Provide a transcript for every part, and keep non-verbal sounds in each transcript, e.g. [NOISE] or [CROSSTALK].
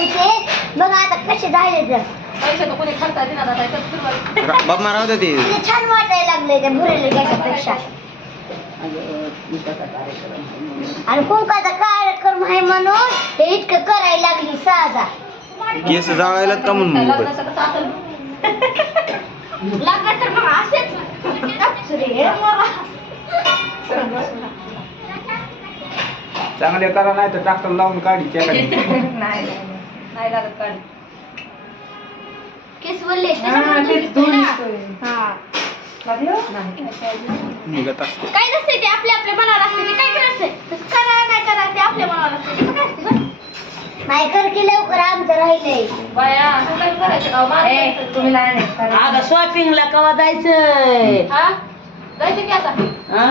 इथे. बघा आता कसे झाले तर पैसे तर कोणी खर्चा देणार आता इथं फिरवायला. रा- बाप मारा होते ते. तिला छान वाटायला लागले त्या भुरेले गॅसपेक्षा आणि कुंकाचा कार्यक्रम आहे म्हणून हे इतकं करायला लागली सहजा केस जाळायला का म्हणून मोबाईल. लग्नाचं कसं असेल? लागत तर मग असेच. चांगले करा नाही तर ट्रॅक्टर लावून काढी नाही नाही, नाही. नाही लागत काढ केस वल्ले निघत असते. काय नसते ते आपल्या आपल्या मनावर असते ते काय तसं करा नाही करा ते आपल्या मनावर असते. तसं काय असते? नाही कर की लवकर आमचं राहिलंय बाया तू काय करायचं का? मला तुम्ही लहान आता शॉपिंगला कवा जायचंय? हा? जायचं की आता? हा?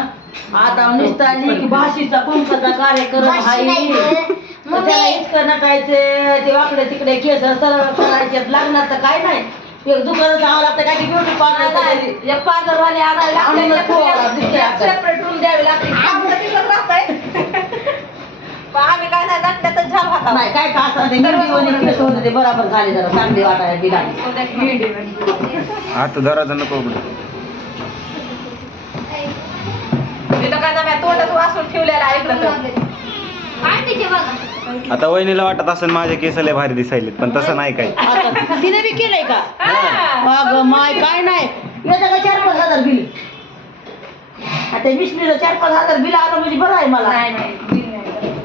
आता नुसतं आली की भाषेचा कुंकाचा कार्यक्रम भाषी आहे? गं. इतकं नटायचं ते वाकडे तिकडे केस सरळ करायचे लागणार तर काय नाही. एक दुकानात जावं लागतं काय की ब्युटी पार्लर एक पार्लर वाले आणायला. सेपरेट रूम द्यावी लागते. आम्ही काय नाही दाखल्यातच झाल होता नाही काय का असं ते केस होते ते बरोबर झाले जरा चांगले वाटायला बी लागले आता दराचा नको उघडू. तिथं काय नाही तोंडात वासून ठेवलेला ऐकलं तर. आता वहिनीला वाटत असेल माझे केस लय भारी दिसायलेत पण तसं नाही काय आता तिने बी केलंय का हा. अगं माय काय नाही का चार पाच हजार बिल आता मिशनीला चार पाच हजार बिल आलं म्हणजे बरं आहे मला नाही नाही बिल नाही करत.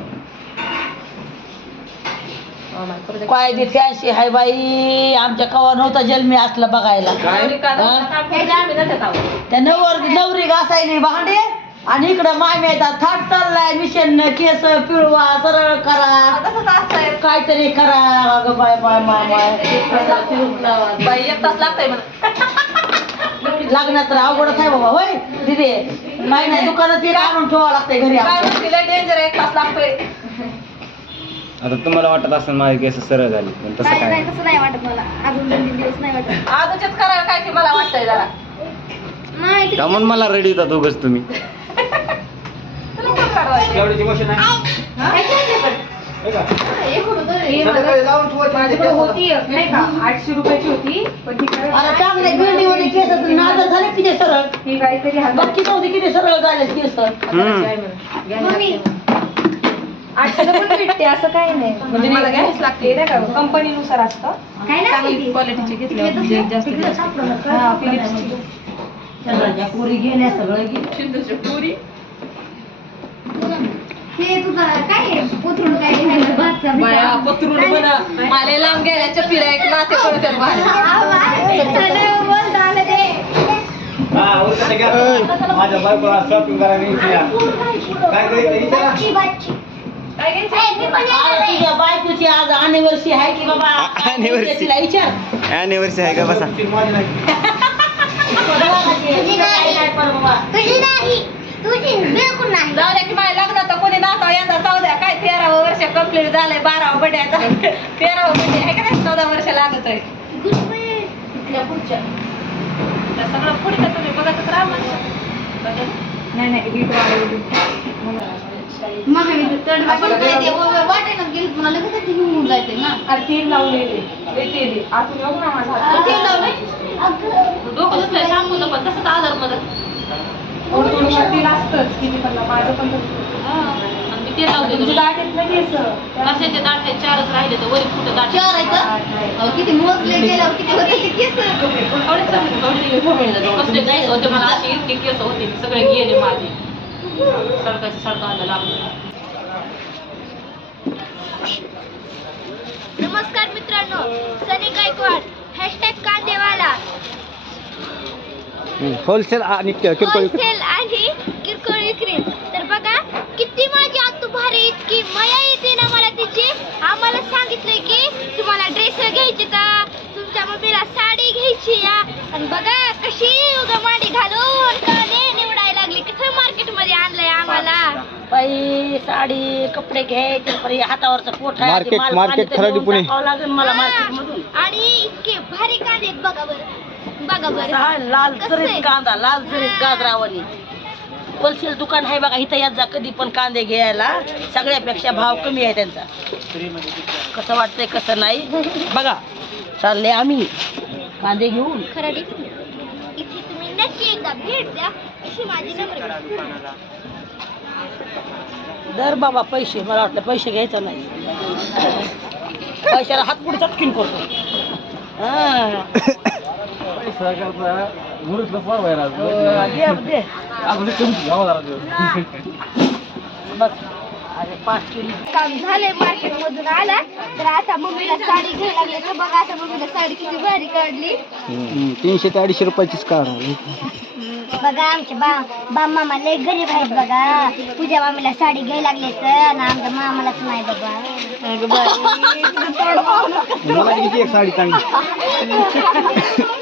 नाही, करू दे. काय बी फॅन्सी हाय बाई आमच्या कवा नव्हता जन्मी असलं बघायला नवरी का हा? ते आम्ही नसत आहोत. त्या नवर नवरी घासायली भांडे आणि इकडं माय मिळतात थाट चाललाय मिशन केस पिळवा सरळ करा. काहीतरी करा. अगं बाय बाय माय माय. बाई एक तास लागतंय मला. लागणार तर अवघडच आहे बाबा होय? दिदी नाही नाही दुकानात येत आणून ठेवावं लागतंय घरी लय डेंजर एक तास लागतोय. आता तुम्हाला वाटत असेल माझे केस सरळ झाले पण तसं नाही काय नाही तसं नाही वाटत मला. अजून दोन तीन दिवस नाही वाटत. आजच्याच करायला काय ते मला वाटतंय जरा. नाही का म्हणून मला रेडी होतात उगच तुम्ही? एवढीची मशीन? हे? होतं माझ्याकडे होती नाही का? आठशे रुपयाची होती पण ती काय आता चांगले बिल्डिंग केस नादर झाले किती सरळ? ही काहीतरी हजार बघ किती किती सरळ झाले केस? हम्म. मम्मी. आठशेला पण भेटते असं काही नाही. म्हणजे मला घ्यावीच लागते. नाही का? कंपनीनुसार असतं. काय नाही चांगली क्वालिटीची घेतली जास्त फिलिप्सची पुरी गेल्या सगळं सिंधूची पुरी. हे तुझा काय आहे? कोथरूड काय आहे? भातचा बिचा. बाया पत्रून बना मला लांब गेल्याच्या पिऱ्या एक नाते कळतात बाहेर आवाज. चढ, वर झालं ते. हा, उरकत घ्या. माझ्या बायकोला शॉपिंग करायला इच्छा. काय करायचं विचारा. बाची, बाची. काय घ्यायचं ए, मी पण येणार आता आहे. तुझ्या बायकोची आज अनिव्हर्सरी आहे की बाबा आ- anniversary. तिला विचार अॅनिव्हर्सरी आहे का बसा मशीन माझी नाही. तुझी नाही. तुझी बिलकुल नाही. जाऊ द्या की माझ्या लग्नात कोणी नाता यंदा जाऊ द्या काय तेरावं वर्ष कंप्लीट झालंय बारावं बड्याचा तेरावं बड्डे आहे का नाही? चौदा वर्ष लागत आहे पुढच्या. सगळं पुढचं तुम्ही बघतच राहा. नाही नाही वीट वाढवली. मग मी चढ आपण काय ते वाटेल गेली पुन्हा लगेच ते घेऊन जायचे ना. अरे तीन लावलेले. तेल. लावलंय? डोकं दुखलंय शॅम्पूचं पण तसंच आजार मदत तेल असतंच किती पण ना. माझं पण तसंच. आणि मी ते लावले तुमची दाट येत नाही केस कशाचे दाट आहेत? चारच राहिले तर वरी कुठं दाट चार आहे का? अहो, किती मोजले किती होते ते केस? एवढेच चांगले, एवढे कसले केस होते मला असे इतके केस होते की सगळे गेले माझे. सडकाचे सडकाला लागले. नमस्कार मित्रांनो सनी गायकवाड हॅशटॅग कांदेवाला. होलसेल आणि किरकोळ होलसेल आणि किरकोळ विक्री. तर बघा किती माझी आतू भारी इतकी मया येते ना मला तिची. आम्हाला सांगितलंय की तुम्हाला ड्रेस घ्यायचे का? तुमच्या मम्मीला साडी घ्यायची या. आणि बघा कशी उगा माडी घालून काने निवडायला लागली. कसं मार्केटमध्ये आणलंय आम्हाला. बाई साडी कपडे घ्यायचे पण हे हातावरचं पोट आहे Market- ते माल market पाणी तर खराडी नेऊन पुणे. टाकावं लागेल मला हा. मार्केट मधून. आणि इतके भारी कांदे आहेत बघा बरं. बघा बरं. हा, लाल? जरीत कांदा लाल जरीत गाजरावरी होलसेल दुकान आहे बघा इथं यात जा कधी पण कांदे घ्यायला. सगळ्यापेक्षा भाव कमी आहे त्यांचा. कसं वाटतंय कसं नाही. बघा चालले आम्ही. कांदे घेऊन. खराडी इथे तुम्ही नक्की एकदा भेट द्या. अशी माझी नम्र दर बाबा पैसे मला वाटलं पैसे घ्यायचं नाही. पैशाला हात पुढे चटकीन करतो. हा. फार बाहेर जरा दिवस. बस. काम झालंय मार्केट मधून आला तर आता मम्मीला साडी घ्यायला लागले. तर बघा आता मम्मीला साडी किती भारी काढली. तीनशे ते अडीचशे रुपयाचीच कार बघा आमचे बा बा मामा लय गरीब आहेत बघा. तुझ्या मामीला साडी घ्यायला लागले तर ना आमच्या मामालाच नाही बघा [LAUGHS] मला किती एक साडी चांगली. [LAUGHS]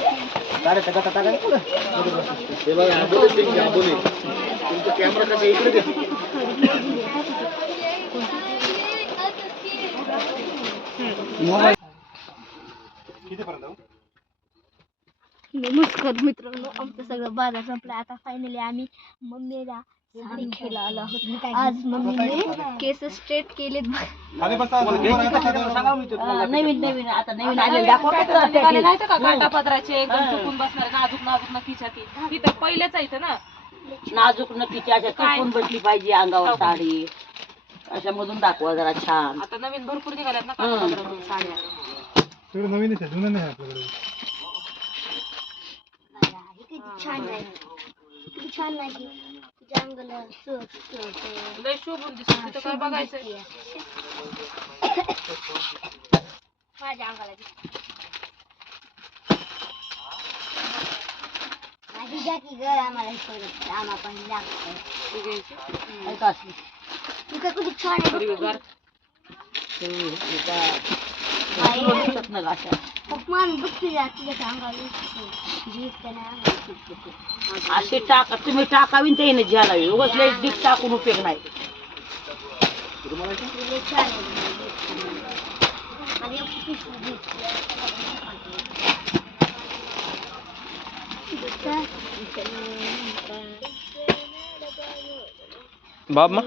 हे बघा आबोली पिंक आबोली. तुमचा कॅमेरा कसा इकडे दे. नमस्कार मित्रांनो आमचं सगळं बाजार संपला आता फायनली आम्ही मम्मीला आज मम्मीने केस स्ट्रेट केलेत. नवीन नवीन आता नवीन आलेले दाखवा नाही का? काटापत्राचे एकदम चुकून बसणारे नाजूक नाजूक नक्कीच्या ती तिथं पहिलेच आहे ना. नाजूक नक्कीची अशा चुकून बसली पाहिजे अंगावर साडी. अशा मधून दाखवा जरा छान. आता नवीन भरपूर निघाल्यात ना साड्या. नवीनच आहे जुनं नाही आपल्याकडे. किती छान आहे किती छान आहे सूट लय शोभून दिसत तिथं काय बघायचं [COUGHS] माझ्या अंगाला आम्हाला आम्हा पण लागतं छान आहे बघ. का बघते जा तुझ्या अंगाला अशी टाका तुम्ही टाकावी ते येणे ज्याला. उगाच लय डीप टाकून उपयोग नाही. बाब मा.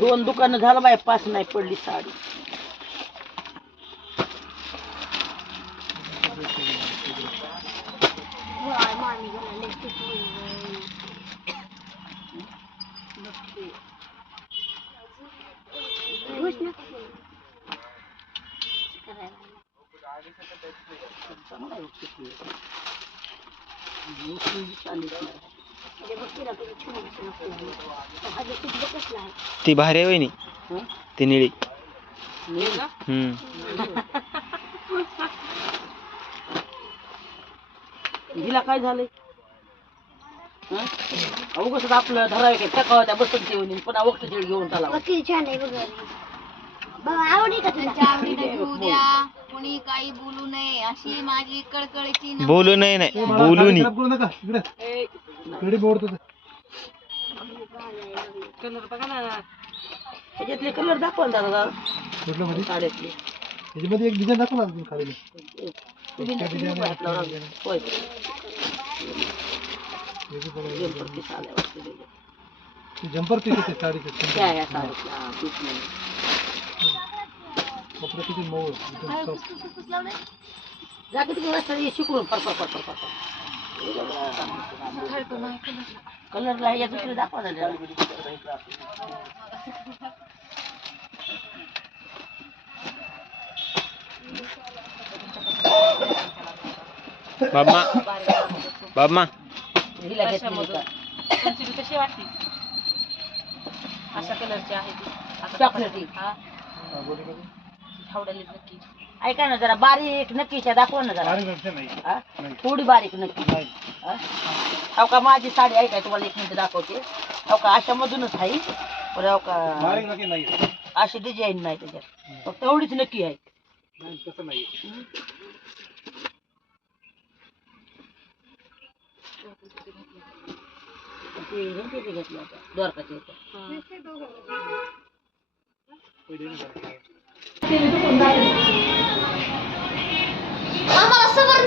दोन दुकानं झालं बाय पाच नाही पडली साडी. तो भारी आहे वहिनी हं? ती निळी? हम्म [LAUGHS] हिला काय झालंय? हं? अहो कसं आपलं धराय काय टकावा त्या बसून ठेवून पुन्हा वक्त घेऊन चला. बघ किती छान आहे बघ. बाबा आवडी का तुला आवडीने घेऊ [LAUGHS] द्या. कोणी काही बोलू नये. अशी माझी कळकळीची नम्र- बोलू नाही. नाही बोलू नका. इकडे. कडे बोर्ड कलर बघा ना. ह्याच्यातले कलर दाखवा ना दादा. कुठलं मध्ये साड्यातले. त्याच्यामध्ये एक डिझाईन दाखव ना खाली. तुम्ही? होय. जम्पर पीस आलाय वाटतं. जम्पर पीस होते साडीचे त्या या साडीतला हा, पीस नाही. कपडे किती मऊ एकदम soft. जा किती दिवस तरी शिकून पर पर पर पर पर कलरला या दुसरे दाखवा ना जरा. बाब मा बाब मा. हिला घेतली कशामधून? का? तुमची बी कशी वाटली? अशा कलरची आहे ती. आता चॉकलेटी. हा. आवडेल नक्की. ऐका ना जरा बारीक नक्कीच्या दाखवा ना जरा. हा? थोडी बारीक नक्की. हा? हो का माझी साडी ऐकाय तुम्हाला एक मिनिट दाखवते. हो का अशा मधूनच आहे. पण हो का. अशी डिझाईन नाही त्याच्यात. फक्त एवढीच नक्की आहे. ते ह्यांचे ते घेतलं होतं, द्वारकाचे इथं. आम्हाला सबर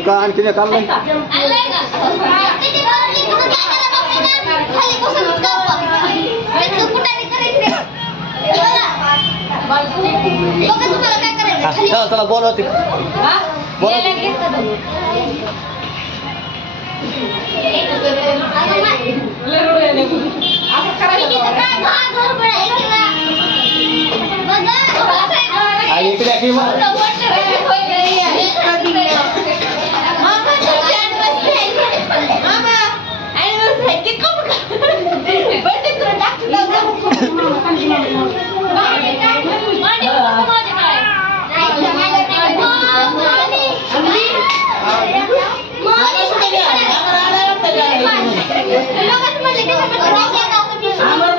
काय करायचं खाली चला चला बोलवते बोला असं आमर